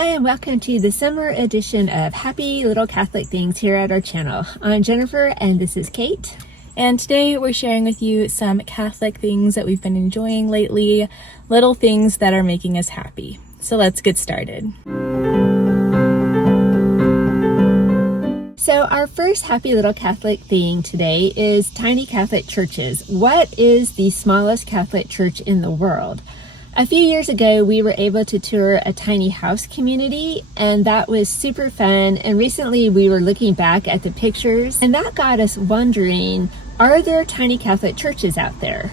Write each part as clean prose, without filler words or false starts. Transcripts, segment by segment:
Hi, and welcome to the summer edition of Happy Little Catholic Things here at our channel. I'm Jennifer, and this is Kate. And today we're sharing with you some Catholic things that we've been enjoying lately, little things that are making us happy. So let's get started. So our first happy little Catholic thing today is tiny Catholic churches. What is the smallest Catholic church in the world? A few years ago, we were able to tour a tiny house community, and that was super fun. And recently we were looking back at the pictures, and that got us wondering, are there tiny Catholic churches out there?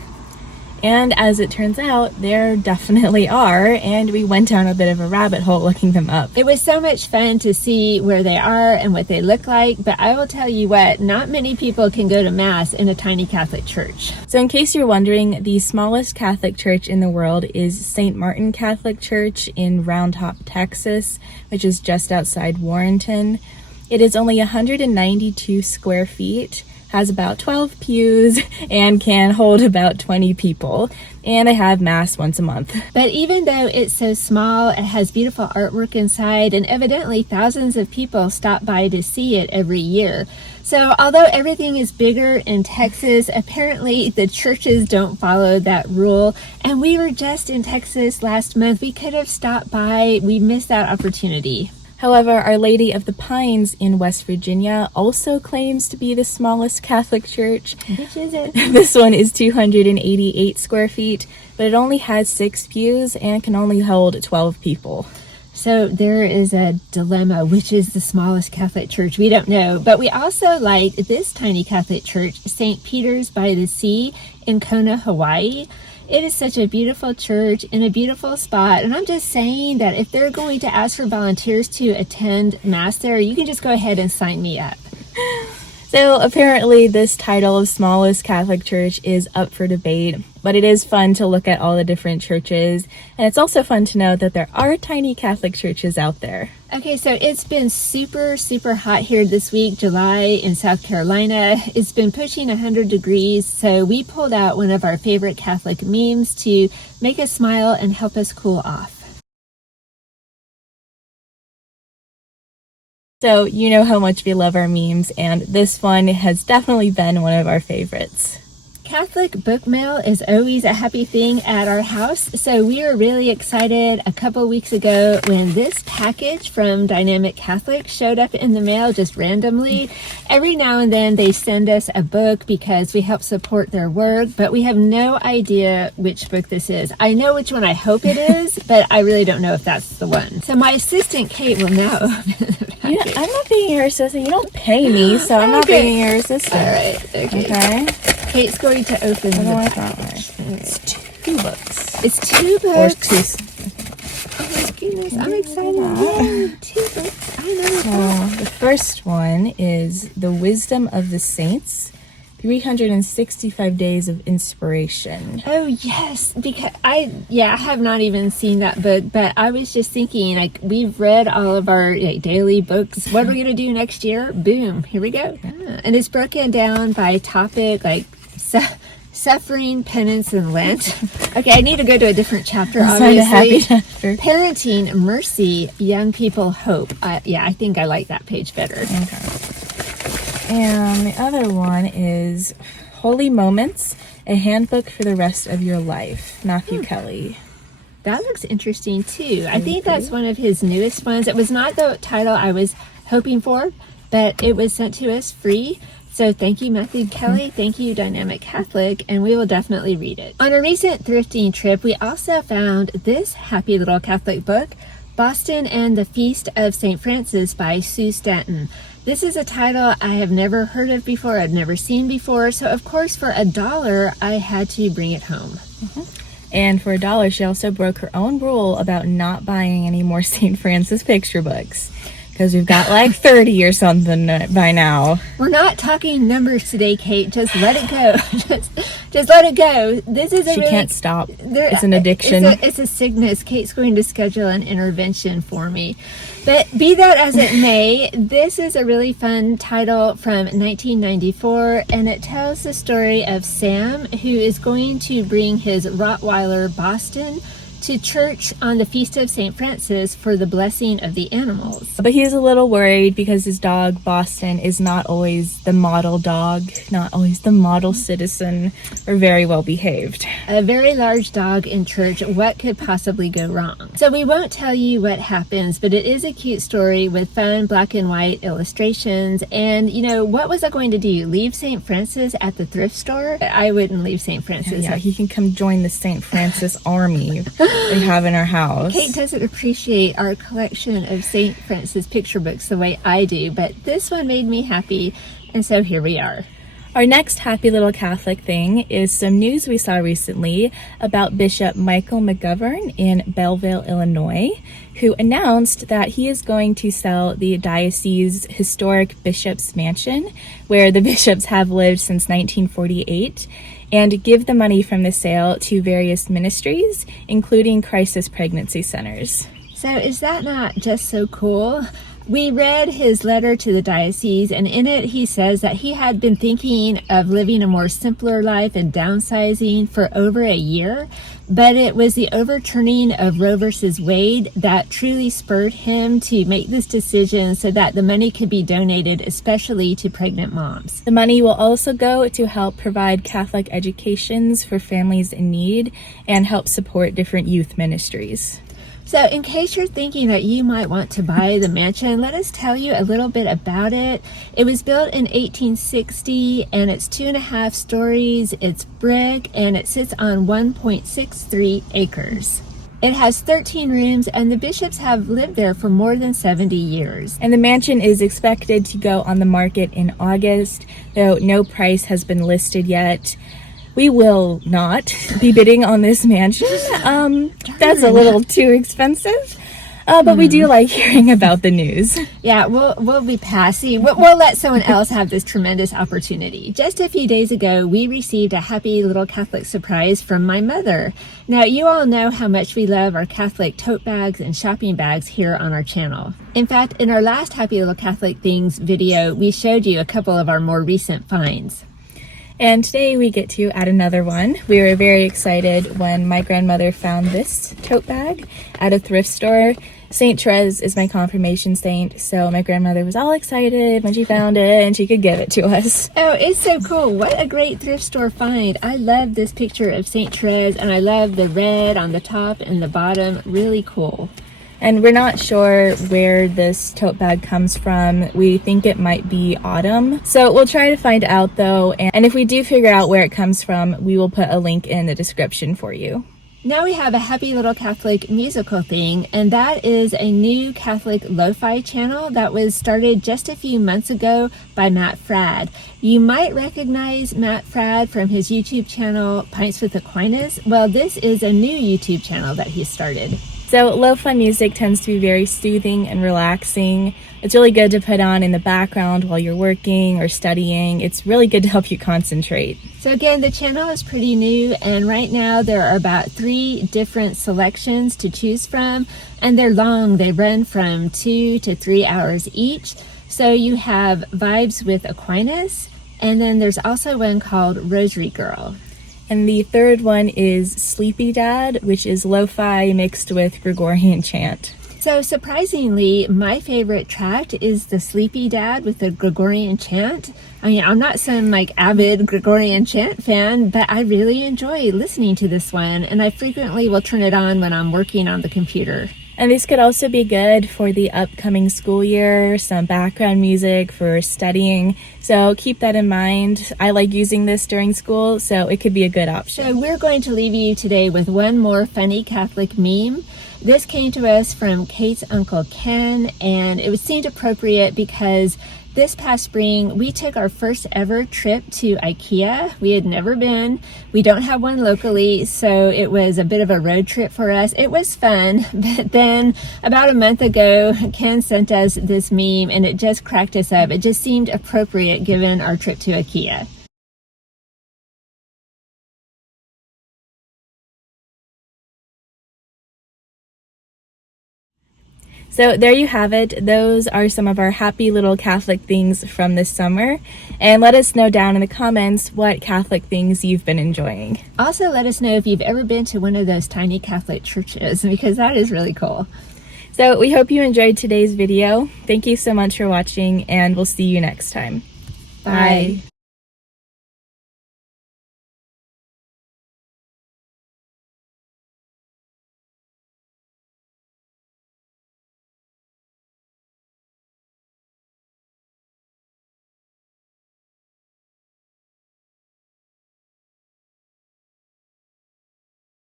And as it turns out, there definitely are, and we went down a bit of a rabbit hole looking them up. It was so much fun to see where they are and what they look like, but I will tell you what, not many people can go to Mass in a tiny Catholic church. So in case you're wondering, the smallest Catholic church in the world is St. Martin Catholic Church in Round Top, Texas, which is just outside Warrenton. It is only 192 square feet, has about 12 pews, and can hold about 20 people. And I have Mass once a month. But even though it's so small, it has beautiful artwork inside, and evidently thousands of people stop by to see it every year. So although everything is bigger in Texas, apparently the churches don't follow that rule. And we were just in Texas last month. We could have stopped by. We missed that opportunity. However, Our Lady of the Pines in West Virginia also claims to be the smallest Catholic church. Which is it? This one is 288 square feet, but it only has 6 pews and can only hold 12 people. So there is a dilemma, which is the smallest Catholic church? We don't know. But we also like this tiny Catholic church, St. Peter's by the Sea in Kona, Hawaii. It is such a beautiful church in a beautiful spot. And I'm just saying that if they're going to ask for volunteers to attend Mass there, you can just go ahead and sign me up. So apparently this title of smallest Catholic church is up for debate, but it is fun to look at all the different churches. And it's also fun to know that there are tiny Catholic churches out there. Okay, so it's been super hot here this week, July in South Carolina. It's been pushing 100 degrees, so we pulled out one of our favorite Catholic memes to make us smile and help us cool off. So you know how much we love our memes, and this one has definitely been one of our favorites. Catholic book mail is always a happy thing at our house, so we were really excited a couple weeks ago when this package from Dynamic Catholic showed up in the mail just randomly. Every now and then they send us a book because we help support their work, but we have no idea which book this is. I know which one I hope it is, but I really don't know if that's the one. So my assistant Kate will now open the package. I'm not being your assistant. You don't pay me, so I'm not being your assistant. All right, okay. Kate's going to open the package. It's 2 books. It's 2 books? Or 2. Oh my goodness, I'm excited. Yay, 2 books. I know. So the first one is The Wisdom of the Saints, 365 Days of Inspiration. Oh yes, because I have not even seen that book, but I was just thinking, like, we've read all of our daily books. What are we going to do next year? Boom, here we go. And it's broken down by topic, like suffering, penance, and Lent. Okay, I need to go to a different chapter, obviously. Happy chapter. Parenting, mercy, young people, hope. I think I like that page better. Okay. And the other one is Holy Moments, a handbook for the rest of your life, Matthew Kelly. That looks interesting too. I think that's one of his newest ones. It was not the title I was hoping for, but it was sent to us free. So thank you, Matthew Kelly. Thank you, Dynamic Catholic, and we will definitely read it. On a recent thrifting trip, we also found this happy little Catholic book, Boston and the Feast of St. Francis by Sue Stanton. This is a title I have never heard of before, I've never seen before, so of course for $1 I had to bring it home. And for $1 she also broke her own rule about not buying any more St. Francis picture books, because we've got like 30 or something by now. We're not talking numbers today, Kate. Just let it go. just let it go. This is She can't stop. It's an addiction. It's a sickness. Kate's going to schedule an intervention for me. But be that as it may, this is a really fun title from 1994, and it tells the story of Sam, who is going to bring his Rottweiler Boston to church on the Feast of St. Francis for the blessing of the animals. But he's a little worried because his dog, Boston, is not always the model dog, not always the model citizen, or very well behaved. A very large dog in church, what could possibly go wrong? So we won't tell you what happens, but it is a cute story with fun black and white illustrations. And you know, what was I going to do? Leave St. Francis at the thrift store? I wouldn't leave St. Francis. Yeah, he can come join the St. Francis army we have in our house. Kate doesn't appreciate our collection of St. Francis picture books the way I do, but this one made me happy, and so here we are. Our next happy little Catholic thing is some news we saw recently about Bishop Michael McGovern in Belleville, Illinois, who announced that he is going to sell the diocese's historic bishop's mansion, where the bishops have lived since 1948, and give the money from the sale to various ministries, including crisis pregnancy centers. So is that not just so cool? We read his letter to the diocese, and in it he says that he had been thinking of living a more simpler life and downsizing for over a year, but it was the overturning of Roe versus Wade that truly spurred him to make this decision so that the money could be donated, especially to pregnant moms. The money will also go to help provide Catholic educations for families in need and help support different youth ministries. So in case you're thinking that you might want to buy the mansion, let us tell you a little bit about it. It was built in 1860 and it's 2.5 stories, it's brick, and it sits on 1.63 acres. It has 13 rooms and the bishops have lived there for more than 70 years. And the mansion is expected to go on the market in August, though no price has been listed yet. We will not be bidding on this mansion. That's a little too expensive. But we do like hearing about the news. Yeah, we'll be passing. We'll let someone else have this tremendous opportunity. Just a few days ago, we received a happy little Catholic surprise from my mother. Now, you all know how much we love our Catholic tote bags and shopping bags here on our channel. In fact, in our last Happy Little Catholic Things video, we showed you a couple of our more recent finds. And today we get to add another one. We were very excited when my grandmother found this tote bag at a thrift store. Saint Therese is my confirmation saint, so my grandmother was all excited when she found it and she could give it to us. Oh, it's so cool. What a great thrift store find. I love this picture of Saint Therese, and I love the red on the top and the bottom. Really cool. And we're not sure where this tote bag comes from. We think it might be Autumn. So we'll try to find out though. And if we do figure out where it comes from, we will put a link in the description for you. Now we have a Happy Little Catholic musical thing, and that is a new Catholic Lofi channel that was started just a few months ago by Matt Fradd. You might recognize Matt Fradd from his YouTube channel, Pints with Aquinas. Well, this is a new YouTube channel that he started. So lo-fi music tends to be very soothing and relaxing. It's really good to put on in the background while you're working or studying. It's really good to help you concentrate. So again, the channel is pretty new, and right now there are about 3 different selections to choose from, and they're long. They run from 2 to 3 hours each. So you have Vibes with Aquinas, and then there's also one called Rosary Girl. And the third one is Sleepy Dad, which is lo-fi mixed with Gregorian chant. So surprisingly, my favorite track is the Sleepy Dad with the Gregorian chant. I mean, I'm not some avid Gregorian chant fan, but I really enjoy listening to this one, and I frequently will turn it on when I'm working on the computer. And these could also be good for the upcoming school year, some background music for studying. So keep that in mind. I like using this during school, so it could be a good option. So we're going to leave you today with one more funny Catholic meme. This came to us from Kate's Uncle Ken, and it seemed appropriate because this past spring, we took our first ever trip to IKEA. We had never been. We don't have one locally, so it was a bit of a road trip for us. It was fun, but then about a month ago, Ken sent us this meme and it just cracked us up. It just seemed appropriate given our trip to IKEA. So there you have it. Those are some of our happy little Catholic things from this summer. And let us know down in the comments what Catholic things you've been enjoying. Also, let us know if you've ever been to one of those tiny Catholic churches, because that is really cool. So we hope you enjoyed today's video. Thank you so much for watching, and we'll see you next time. Bye.